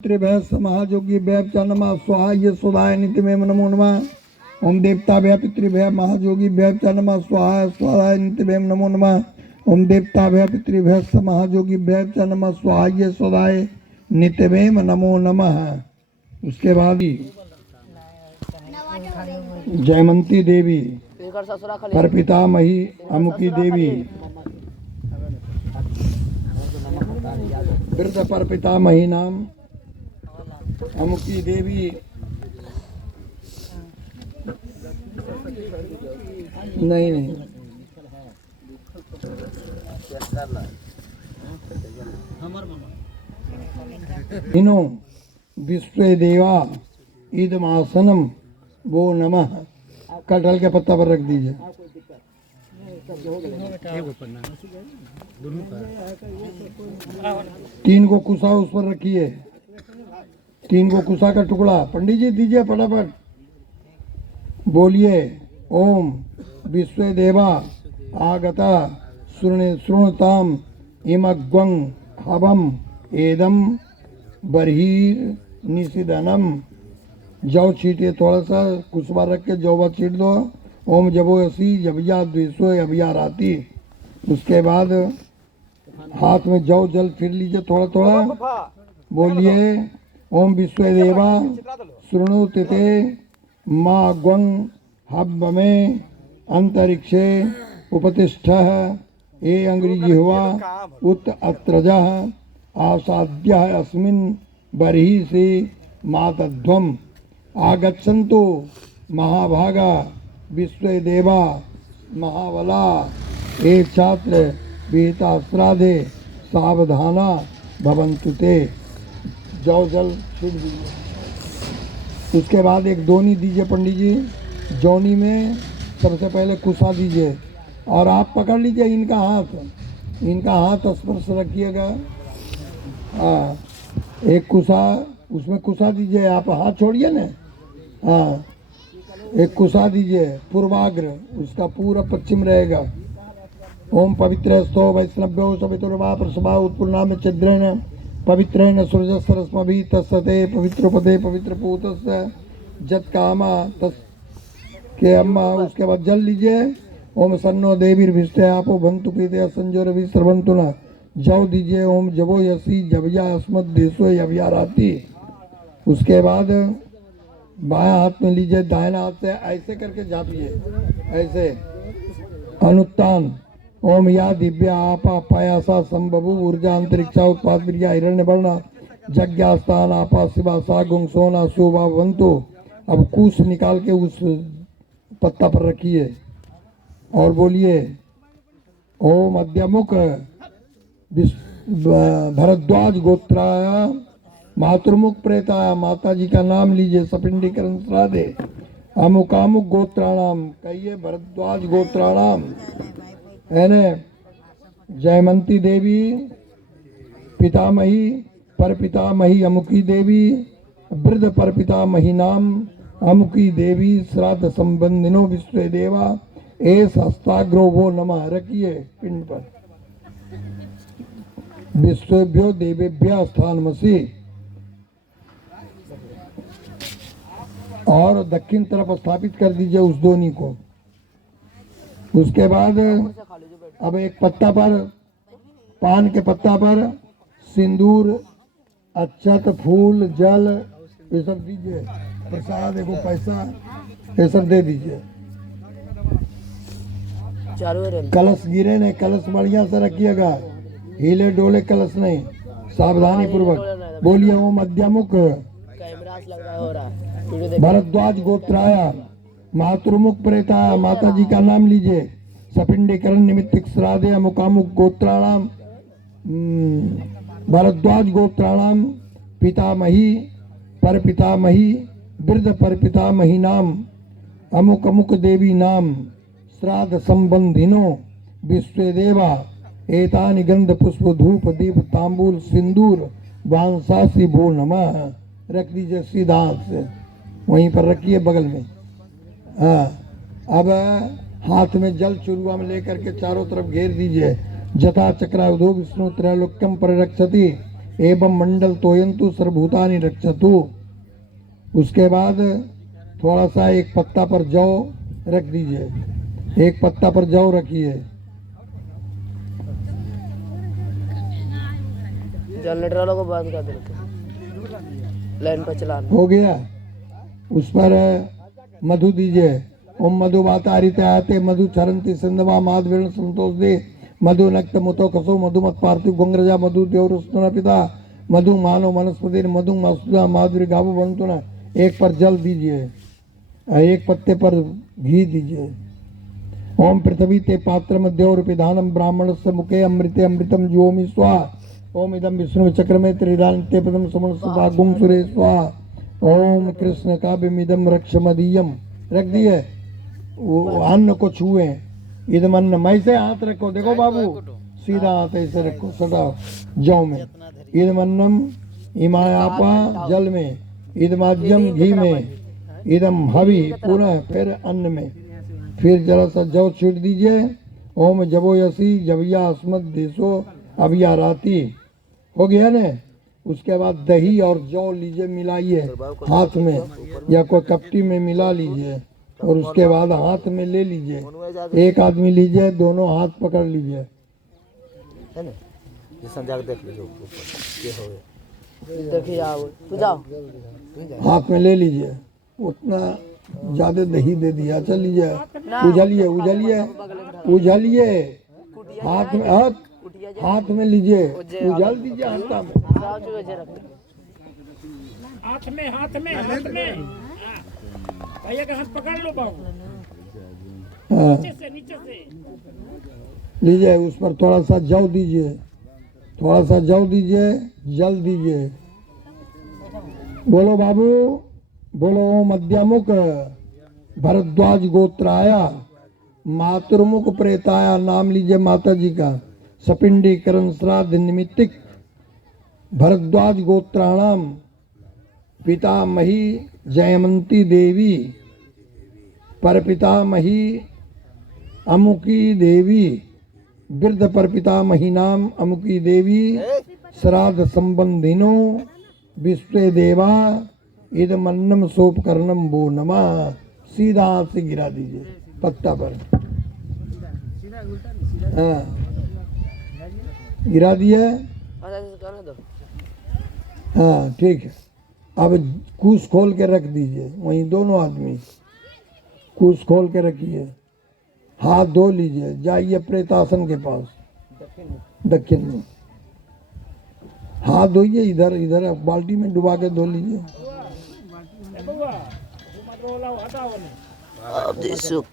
पितृभ्य महायोगी भ्य च नमः स्वाहा ये सुधाय नित्यमेव नमो नमः। ओम देवताभ्य पितृभ्य महायोगी भ्य च नमः स्वाहा स्वाहा नित्यमेव नमो नमः। ओम देवताभ्य पितृभ्य महायोगी भ्य च नमः स्वाहा ये सुधाय नित्यमेव नमो नमः। उसके बाद जयमंती देवी परपितामही अमुकी देवी वृद्ध परपितामही नाम अमुकी देवी नहीं इनो विश्व देवा ईदमासनम वो नमः। कटहल के पत्ता पर रख दीजिए। तीन को कुसा उस पर रखिए। तीन को कुसा का टुकड़ा पंडित जी दीजिए फटाफट। बोलिए ओम विश्व देवा आगता श्रृणताम इमग्वं हवम एदम बरहीर निषिदनम। जौ छीटिए थोड़ा सा कुसबा रख के जौबा छीट दो। ओम जबो यसी जबिया द्विशो अबिया राती। उसके बाद हाथ में जौ जल फिर लीजिए थोड़ा थोड़ा। बोलिए ओम विश्वदेवा शृणुते माँ ग्वं हब में अंतरिक्षे उपतिष्ठ ए अंग्रिजिह्वा उत अत्रज आसाद्य अस्मिन् बर्हि से मातध्वम आगच्छन्तु महाभागा विश्वदेवा महाबला ए छात्र विहिता श्राद्धे सावधाना भवन्तु ते। जौ जल छीट दीजिए। उसके बाद एक दोनी दीजिए पंडित जी। जौनी में सबसे पहले कुसा दीजिए और आप पकड़ लीजिए इनका हाथ स्पर्श रखिएगा। हाँ एक कुसा उसमें कुसा दीजिए। आप हाथ छोड़िए ना। हाँ एक कुसा दीजिए पूर्वाग्र उसका पूरा पश्चिम रहेगा। ओम पवित्र स्तो वैष्णव्यो सवितुर्वा प्रसभा उत्पुन्ना में छिद्रेण पवित्रेण सूर्यस्वरस्मभि तस्ते पवित्रोपदे पवित्रपूतस्य जत कामा तस् के अम्मा। उसके बाद जल लीजिए। ओम सन्नो देवीर्भिष्टे आपो भंतु पीते संजोर भी सर्वंतु न। जौ दीजिए ओम जबो यसी जबिया अस्मद देशो यबिया राती। उसके बाद बायां हाथ में लीजिए दाहिना हाथ से ऐसे करके जापिए ऐसे अनुत्तान। ओम या दिव्या आपा पायासा संबभु ऊर्जा अंतरिक्षा उत्पाद विद्या हिरण्य वर्णा जज्ञास्थान आपा शिवा सा गुंग सोना शोभा बंतु। अब कुश निकाल के उस पत्ता पर रखिए और बोलिए ओम अद्यमुख भरद्वाज गोत्राय मातृमुख प्रेताय। माता जी का नाम लीजिए सपिंडीकरण श्राद्धे अमुकामुक गोत्राणाम। कहिए भरद्वाज गोत्राणाम है न। जयमंती देवी पितामही परपितामही अमुकी देवी वृद्ध परपितामही नाम अमुकी देवी श्राद्ध संबंधिनो विश्व देवा एस हस्ताग्रो वो नमः। रखिए पिंड पर। विश्वेभ्यो देवेभ्य स्थानमसि। और दक्षिण तरफ स्थापित कर दीजिए उस दोनी को। उसके बाद अब एक पत्ता पर पान के पत्ता पर सिंदूर अक्षत फूल जल ये सब दीजिए। प्रसाद एगो पैसा ये सब दे दीजिए। कलश गिरे नहीं। कलश बढ़िया से रखिएगा। हिले डोले कलश नहीं। सावधानी पूर्वक बोलिए ओम अद्यमुख भरद्वाज गोत्राया मातृमुख प्रेता। माता जी का नाम लीजिए सपिंडीकरण निमित्तिक श्राद्धे अमुकामुक गोत्राणाम भरद्वाज गोत्राणाम पितामही परपितामही वृद्ध परपितामही नाम अमुक अमुक देवी नाम श्राद्ध संबंधिनो विश्वदेवा एतानि गंध पुष्प धूप दीप तांबूल सिंदूर वांसासी भो नमः। रख दीजिए सीधा हाथ से वहीं पर रखिए बगल में। हाँ अब हाथ में जल चुरुआ में लेकर के चारों तरफ घेर दीजिए। जथा चक्रावधो विष्णु त्रैलोक्यम परिरक्षति एवं मंडल तोयंतु सर्वभूतानि रक्षतु। उसके बाद थोड़ा सा एक पत्ता पर जौ रख दीजिए, एक पत्ता पर जौ रखिए। जनरेटर वालों को बंद कर देते, लाइन पर चलाना हो गया। उस पर मधु दीजिए। ओम मधु वातारिते आते मधु चरंती सिंधवा माधवीर्ण संतोष दे मधु नक्त मुतो कसो मधु मत पार्थिव गोंग्रजा मधु देवरुस्तुना पिता मधु मानो वनस्पति मधु मस्तुना माधुरी गावो बंतुना। एक पर जल दीजिए, एक पत्ते पर घी दीजिए। ओम पृथ्वी ते पात्र मध्योर पिधानम ब्राह्मण से मुखे अमृते अमृतम ज्योमि स्वा। ओम इदम विष्णु चक्र में त्रिदान्ते पदम समण सुभागुम सुरे स्वा। ओम कृष्ण काव्यमिदम रक्षमदीयम। रख दिए। वो अन्न को छुए। इदम अन्न मैं से हाथ रखो, देखो बाबू सीधा हाथ ऐसे रखो सदा जौ में। इदम अन्नम इमायापा जल में, इदमाज्यम घी में, इदम हवि पुनः फिर अन्न में, फिर जरा सा जौ छीट दीजिए। ओम जबो यसी जबिया अस्मद देशो अबिया राती। हो गया ना। उसके बाद दही और जौ लीजिए, मिलाइए हाथ में या कोई कपटी में मिला लीजिए और उसके बाद हाथ में ले लीजिए। एक आदमी लीजिए, दोनों हाथ पकड़ लीजिए। है ना, ये संध्या को देख लीजिए ऊपर ये हो गया, देखिए आओ तू जाओ, हाथ में ले लीजिए। उतना ज्यादा दही दे दिया। चल लीजिए, उझलिए उझलिए उझलिए, हाथ में हाथ में लीजिए, उझल दीजिए हाथ में। हाथ में हाथ में हाथ में भैया का हाथ पकड़ लो बाबू, हाँ नीचे से लीजिए। उस पर थोड़ा सा जौ दीजिए, थोड़ा सा जौ दीजिए, जल दीजिए। बोलो बाबू, बोलो ओम अद्यामुख भरद्वाज गोत्राया मातुर्मुख प्रेताया। नाम लीजिए माता जी का। सपिंडीकरण श्राद्ध निमित्तिक भरद्वाज गोत्राणाम पितामही जयमंती देवी, परपितामही अमुकी देवी, वृद्ध परपितामही नाम अमुकी देवी, श्राद्ध संबंधिनो विश्व देवा इदमन्नम सोपकर्णम वो नमः। सीधा हाथ से गिरा दीजिए पत्ता पर। हाँ गिरा दिए। हाँ ठीक है। अब कूस खोल के रख दीजिए वहीं, दोनों आदमी कूस खोल के रखिए। हाथ धो लीजिए, जाइए प्रेतासन के पास दक्षिण में। हाथ धोइए, इधर इधर बाल्टी में डुबा के धो लीजिए। बउआ वो मत रोलाओ, हटाओ ने अब सुख